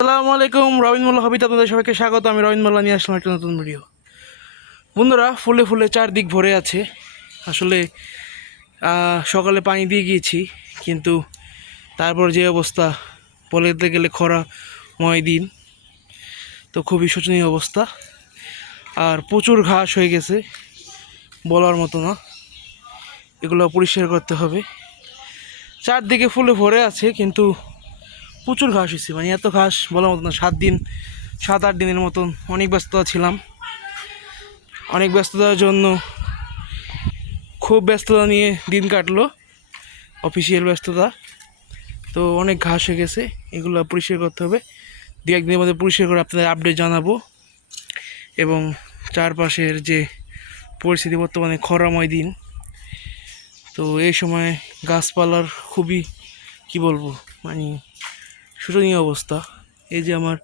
আসসালামু আলাইকুম, রবিন মোল্লা হবিতে আপনাদের সবাইকে স্বাগত। আমি রবিন মোল্লা নিয়ে আসলাম একটা নতুন ভিডিও বন্ধুরা, ফুলে ফুলে চারদিক ভরে আছে। আসলে সকালে পানি দিয়ে গিয়েছি, কিন্তু তারপর যে অবস্থা বলতে গেলে খরা ময় দিন। তো খুবই শোচনীয় অবস্থা। আর প্রচুর ঘাস হয়ে গেছে, বলার মতো না। এগুলো পরিষ্কার করতে হবে। চারদিকে ফুলে ভরে আছে, কিন্তু প্রচুর ঘাস হয়েছে মানে এত ঘাস বলার মতো না। সাত দিন, সাত আট দিনের মতন অনেক ব্যস্ততা ছিলাম। অনেক ব্যস্ততার জন্য খুব ব্যস্ততা নিয়ে দিন কাটলো অফিসিয়াল ব্যস্ততা। তো অনেক ঘাস হয়ে গেছে, এগুলো পরিষ্কার করতে হবে। দু একদিনের মধ্যে পরিষ্কার করে আপনাদের আপডেট জানাব। এবং চারপাশের যে পরিস্থিতি বর্তমানে খরাময় দিন, তো এই সময় গাছপালার খুবই, কি বলব মানে শোচনীয় অবস্থা। এই যে আমার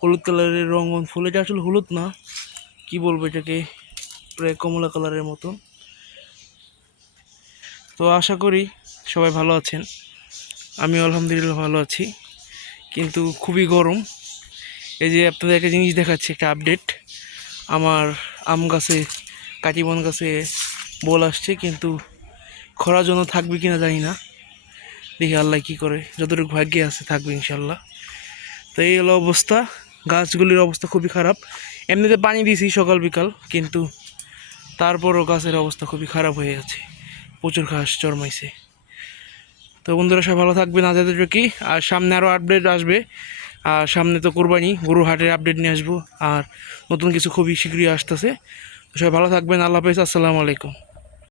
হলুদ কালারের রঙ রঙন ফুল, এটা আসলে হলুদ না। কি বলব এটাকে? প্রায় কমলা কালারের মতো তো আশা করি সবাই ভালো আছেন। আমি আলহামদুলিল্লাহ ভালো আছি। কিন্তু খুবই গরম। এই যে আপনাদের একটা জিনিস দেখাচ্ছি, একটা আপডেট আমার আম গাছে, কাটিবন গাছে বল আসছে, কিন্তু খরার জন্য থাকবে কিনা জানি না। দেখি আল্লাহ কী করে, যতটুকু ভাগ্যে আছে থাকবে ইনশাল্লাহ তো এই হলো অবস্থা, গাছগুলির অবস্থা খুবই খারাপ। এমনিতে পানি দিয়েছি সকাল বিকাল, কিন্তু তারপরও গাছের অবস্থা খুবই খারাপ হয়ে আছে। প্রচুর ঘাস জন্মাইছে। তো বন্ধুরা, সবাই ভালো থাকবেন আজ কি আর সামনে আরও আপডেট আসবে। আর সামনে তো কোরবানি গরু হাটের আপডেট নিয়ে আসব। আর নতুন কিছু খুবই শীঘ্রই আসতেছে। সবাই ভালো থাকবেন, আল্লাহ হাফেজ, আসসালামু আলাইকুম।